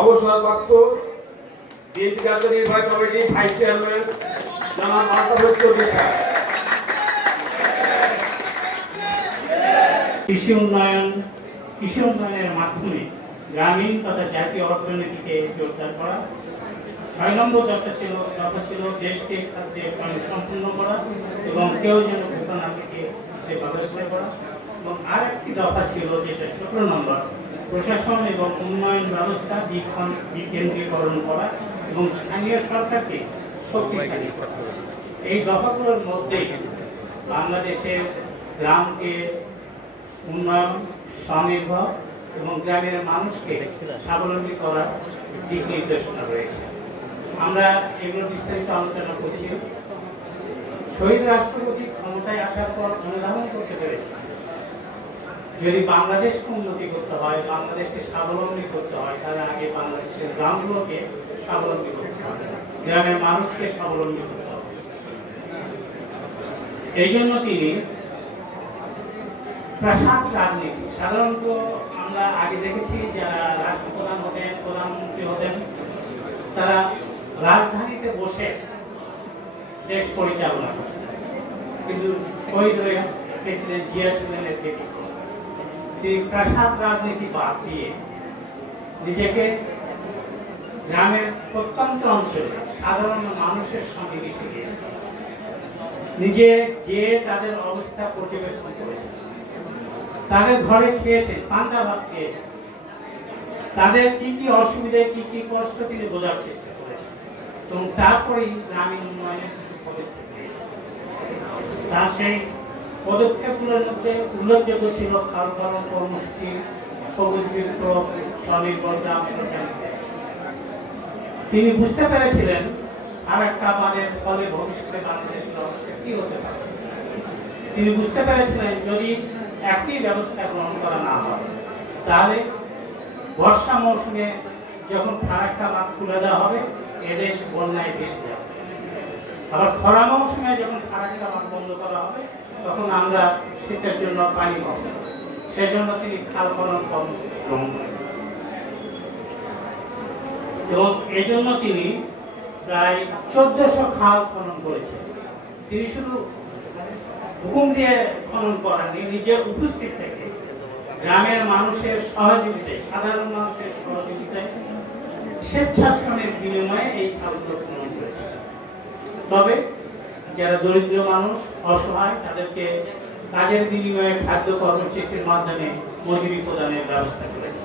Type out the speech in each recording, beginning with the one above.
অবসরপ্রাপ্ত বিএনপি কার্যনির্বাহী কমিটির ভাইস চেয়ারম্যান জনাব মাহতাব চৌধুরী। কৃষি উন্নয়নের মাধ্যমে গ্রামীণ তথা জাতীয় অর্থনীতিকে জোরদার করা। ৬ নম্বর দফা ছিল দেশকে খাদ্যে স্বয়ংসম্পূর্ণ করা এবং কেউ যেন ভোকা না থেকে সে ব্যবস্থা করা। এবং আর একটি দফা ছিল যেটা ১৭ নম্বর, প্রশাসন এবং উন্নয়ন ব্যবস্থা বিকেন্দ্রীকরণ করা এবং স্থানীয় সরকারকে শক্তিশালী করা। এই দফাগুলোর মধ্যেই বাংলাদেশের গ্রামকে উন্নয়ন, স্বনির্ভর এবং গ্রামের মানুষকে স্বাবলম্বী করার দিক নির্দেশনা রয়েছে। আমরা এগুলো বিস্তারিত আলোচনা করছি। শহীদ রাষ্ট্রপতি ক্ষমতায় আসার পর অনুধাবন করতে পেরেছে যদি বাংলাদেশকে উন্নতি করতে হয়, বাংলাদেশকে স্বাবলম্বী করতে হয়, তাহলে আগে বাংলাদেশের গ্রামগুলোকে স্বাবলম্বী করতে হবে, গ্রামের মানুষকে স্বাবলম্বী করতে হবে। এই জন্য তিনি প্রাসাদ রাজনীতি, সাধারণত আমরা আগে দেখেছি যারা রাষ্ট্রপ্রধান হতেন, প্রধানমন্ত্রী হতেন, তারা রাজধানীতে বসে দেশ পরিচালনা করতেন, কিন্তু শহীদ প্রেসিডেন্ট জিয়া ছিলেন এর ব্যতিক্রম। তিনি প্রাসাদ রাজনীতি বাদ দিয়ে নিজেকে গ্রামের প্রত্যন্ত অঞ্চলে সাধারণ মানুষের সঙ্গে মিশে গিয়েছেন, নিজে যে তাদের অবস্থা পর্যবেক্ষণ করেছেন, তাদের ঘরে খেয়েছেন, পান্তা ভাত খেয়েছেন, তাদের কি কি অসুবিধা, কি কি কষ্ট তিনি বোঝার চেষ্টা করেছেন এবং তারপরেই গ্রামীণ উন্নয়নের কিছু পদক্ষেপ নিয়েছেন। তার সেই পদক্ষেপগুলোর মধ্যে উল্লেখযোগ্য ছিল খাল খনন কর্মসূচি, সবুজ বিপ্লব, স্বনির্ভর গ্রাম সরকার। তিনি বুঝতে পেরেছিলেন আর একটা আমাদের ফলে ভবিষ্যতে বাংলাদেশের অবস্থা কি হতে পারে। তিনি বুঝতে পেরেছিলেন যদি একটি ব্যবস্থা গ্রহণ করা না হয় তাহলে বর্ষা মৌসুমে যখন ফারাক্কা বাঁধ খুলে দেওয়া হবে এদেশ বন্যায় ভেসে যাবে, আবার খরা মৌসুমে যখন ফারাক্কা বাঁধ বন্ধ করা হবে তখন আমরা শীতের জন্য পানি পাবো। সেজন্য তিনি খাল খনন কর্মসূচি গ্রহণ করেন এবং এই জন্য তিনি প্রায় ১৪০০ খাল খনন করেছেন। তিনি শুধু হুকুম দিয়ে খনন করেননি, নিজের উপস্থিত থেকে গ্রামের মানুষের সহযোগিতায়, সাধারণ মানুষের সহযোগিতায় স্বেচ্ছাশ্রমের বিনিময়ে এই খালগুলো খনন করেছে। তবে যারা দরিদ্র মানুষ, অসহায়, তাদেরকে কাজের বিনিময়ে খাদ্য কর্মসূচির মাধ্যমে মজুরি প্রদানের ব্যবস্থা করেছে,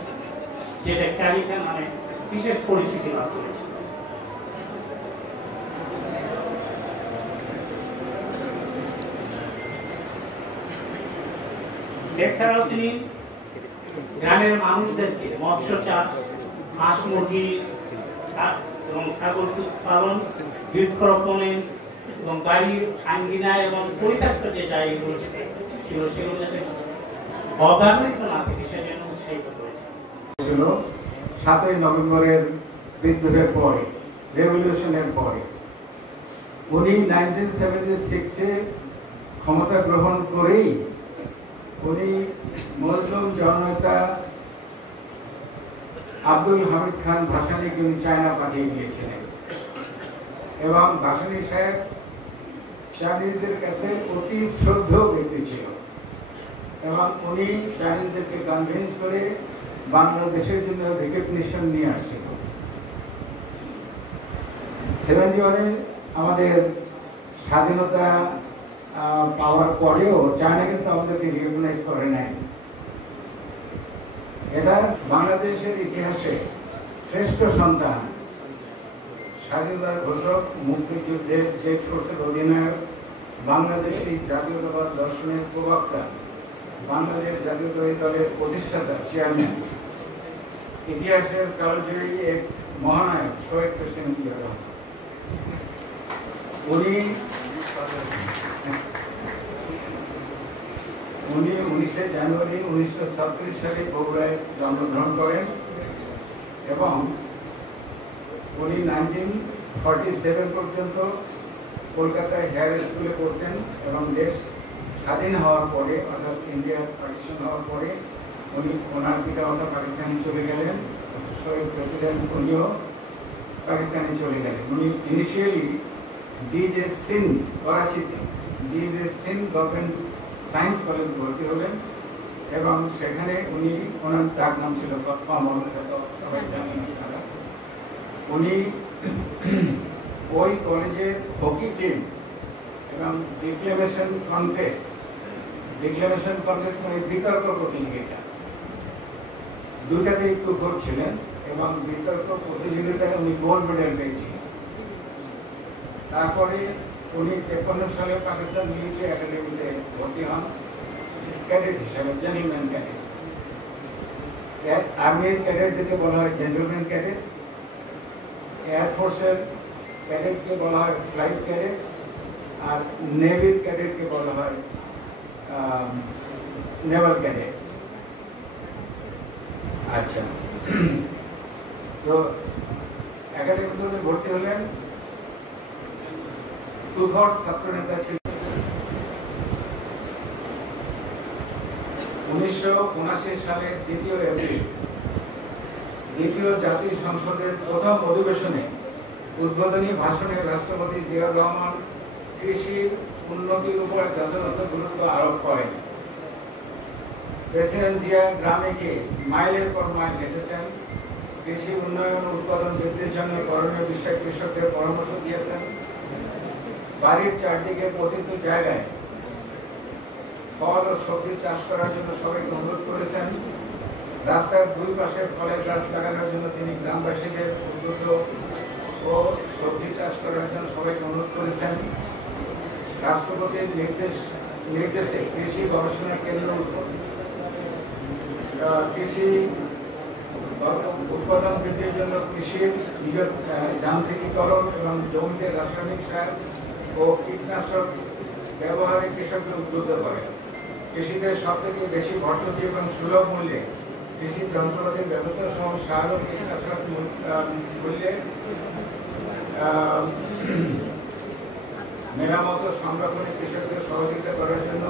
যেটা ক্যারিকা মানে বিশেষ পরিচিতি লাভ করেছে। এছাড়াও তিনি গ্রামের মানুষদেরকে মৎস্য চাষ, হাঁস মুরগি এবং ছাগল পালন, বৃক্ষরোপণে এবং বাড়ির আঙ্গিনা এবং পরিত্যক্ত যে জায়গাগুলো ছিল সেগুলো যাতে অব্যবহৃত না থাকে সেজন্য উৎসাহিত করেছে। ৭ই নভেম্বরের বিদ্রোহের পরে, রেভলিউশনের পরে উনি 1976-এ ক্ষমতা গ্রহণ করেই উনি মজলুম জননেতা আব্দুল হামিদ খান ভাসানীকে উনি চায়না পাঠিয়ে দিয়েছিলেন এবং ভাসানী সাহেব চাইনিজদের কাছে অতি শ্রদ্ধেয় ব্যক্তি ছিল এবং উনি চাইনিজদেরকে কনভিন্স করে বাংলাদেশের জন্য রিকগনিশন নিয়ে আসছিল। 71-এ আমাদের স্বাধীনতা পাওয়ার পরেও চায়না কিন্তু আমাদেরকে রিকগনাইজ করে নাই। এটা বাংলাদেশের ইতিহাসে শ্রেষ্ঠ সন্তান, স্বাধীনতার ঘোষক, মুক্তিযুদ্ধের জেড ফোর্সের অধিনায়ক, বাংলাদেশি জাতীয়তাবাদ দর্শনের প্রবক্তা, বাংলাদেশ জাতীয়তাবাদী দলের প্রতিষ্ঠাতা, চেয়ারম্যান, ইতিহাসের কালজয়ী এক মহানায়ক শহীদ প্রেসিডেন্ট জিয়া রহমান। উনি 19শে জানুয়ারি 1936 সালে বগুড়ায় জন্মগ্রহণ করেন এবং উনি 1947 পর্যন্ত কলকাতায় হেয়ার স্কুলে পড়তেন এবং দেশ স্বাধীন হওয়ার পরে অর্থাৎ ইন্ডিয়ার পাকিস্তান হওয়ার পরে উনি ওনার পিতামাতা পাকিস্তানে চলে গেলেন শহীদ প্রেসিডেন্ট উনিও পাকিস্তানে চলে গেলেন। উনি ইনিশিয়ালি ডিজে সিং করাচিতে DJ Singh government science college ভর্তি হলেন এবং সেখানে উনি ওনার তার নাম ছিল কমল, সবাই জানেন আপনারা। উনি ওই কলেজের হকি টিম এবং ডিক্লেমেশন কন্টেস্ট মানে বিতর্ক প্রতিযোগিতা, দুটাতেই তুখোর ছিলেন এবং বিতর্ক প্রতিযোগিতায় উনি গোল্ড মেডেল পেয়েছিলেন। তারপরে উনি 53 সালে পাকিস্তান মিলিটারি একাডেমিতে ভর্তি হন ক্যাডেট হিসাবে, জেন্টলম্যান ক্যাডেট। আর্মির ক্যাডেটদেরকে বলা হয় জেন্টলম্যান ক্যাডেট, এয়ারফোর্সের ক্যাডেটকে বলা হয় ফ্লাইট ক্যাডেট, আর নেভির ক্যাডেটকে বলা হয় নেভাল ক্যাডেট। আচ্ছা, তো একাডেমিতে ভর্তি হলেন। তুখোর ছাত্র নেতা ছিলেন। 1979 সালের 2 এপ্রিল দ্বিতীয় জাতীয় সংসদের প্রথম অধিবেশনে উদ্বোধনী ভাষণে রাষ্ট্রপতি জিয়াউর রহমান কৃষির উন্নতির উপর যথাযথ গুরুত্ব আরোপ করেন। প্রেসিডেন্ট জিয়া গ্রামে গিয়ে মাইলের পর মাইল হেঁটেছেন। কৃষি উন্নয়ন ও উৎপাদন বৃদ্ধির জন্য করণীয় বিষয়ে কৃষকদের পরামর্শ দিয়েছেন। বাড়ির চারদিকে প্রতিটি জায়গায় ফল ও সবজি চাষ করার জন্য সবাইকে অনুরোধ করেছেন। রাস্তার 2 পাশে ফলের গাছ লাগানোর জন্য তিনি গ্রামবাসীদের উদ্বুদ্ধ ও সবজি চাষ করার জন্য সবাইকে অনুরোধ করেছেন। রাষ্ট্রপতির নির্দেশে কৃষি গবেষণা কেন্দ্র কৃষি উৎপাদন বৃদ্ধির জন্য কৃষির যান্ত্রিকীকরণ এবং জমিতে রাসায়নিক সার ও কীটনাশক ব্যবহারে কৃষকদের উদ্বুদ্ধ করে। কৃষিতে সবথেকে বেশি ভর্তুকি এবং সুলভ মূল্যে কৃষি যন্ত্রপাতির ব্যবস্থা সহ সার ও কীটনাশক মূল্যে মেরামত সংরক্ষণে কৃষকদের সহযোগিতা করার জন্য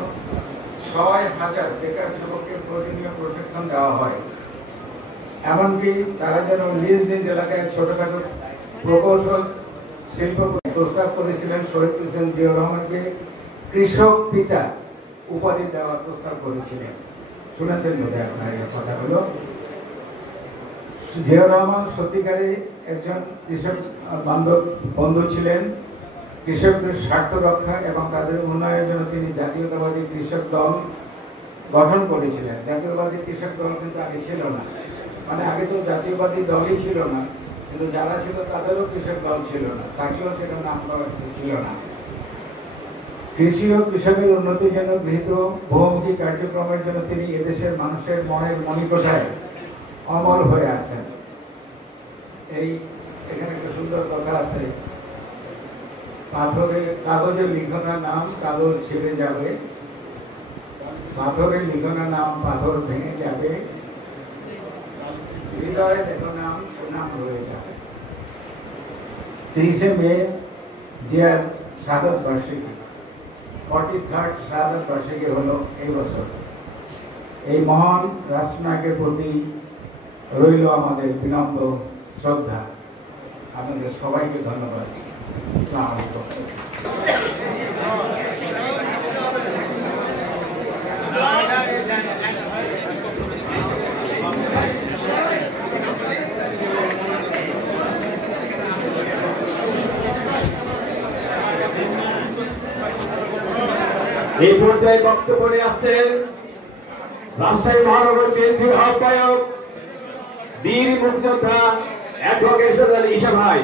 6000 বেকার যুবককে প্রয়োজনীয় প্রশিক্ষণ দেওয়া হয়। এমনকি তারা যেন নিজ নিজ এলাকায় ছোটখাটো প্রকৌশল শিল্প প্রস্তাব করেছিলেন। শহীদ প্রেসিডেন্ট জিয়াউর রহমানকে কৃষক পিতা উপাধি দেওয়ার প্রস্তাব করেছিলেন। শুনেছেন বোধহয় আপনার এই কথাগুলো। জিয়াউর রহমান সত্যিকারই একজন কৃষক বান্ধব বন্ধু ছিলেন। কৃষকদের স্বার্থ রক্ষা এবং তাদের উন্নয়নের জন্য তিনি জাতীয়তাবাদী কৃষক দল গঠন করেছিলেন। জাতীয়তাবাদী কৃষক দল কিন্তু আগে ছিল না, মানে আগে তো জাতীয়বাদী দলই ছিল না, কিন্তু যারা ছিল তাদেরও কৃষক দল ছিল না, তাকেও সেটা নাম করা ছিল না। কৃষি ও কৃষকের উন্নতির জন্য গৃহীত বহুমুখী কার্যক্রমের জন্য তিনি এদেশের মানুষের মনের মণিকোঠায় অমর হয়ে আছেন। এই এখানে একটা সুন্দর কথা আছে, কাগজে লিখনা নাম কাগজ ছেড়ে যাবে, পাথরে লিখনা নাম পাথর ভেঙে যাবে, হৃদয়ে লেখো নাম সুনাম রয়ে যাবে। 30 মে জিয়ার শাহাদত বার্ষিকী, 43rd শাহাদত বার্ষিকী হলো এই বছর। এই মহান রাষ্ট্রনায়কের প্রতি রইল আমাদের বিনম্র শ্রদ্ধা। আপনাদের সবাইকে ধন্যবাদ। আসসালামু আলাইকুম। এই পর্যায়ে বক্তব্য নিয়ে আসছেন রাজশাহী মহানগর বিএনপির আহ্বায়ক বীর মুক্তিযোদ্ধা অ্যাডভোকেট সোনালী ঈশা ভাই।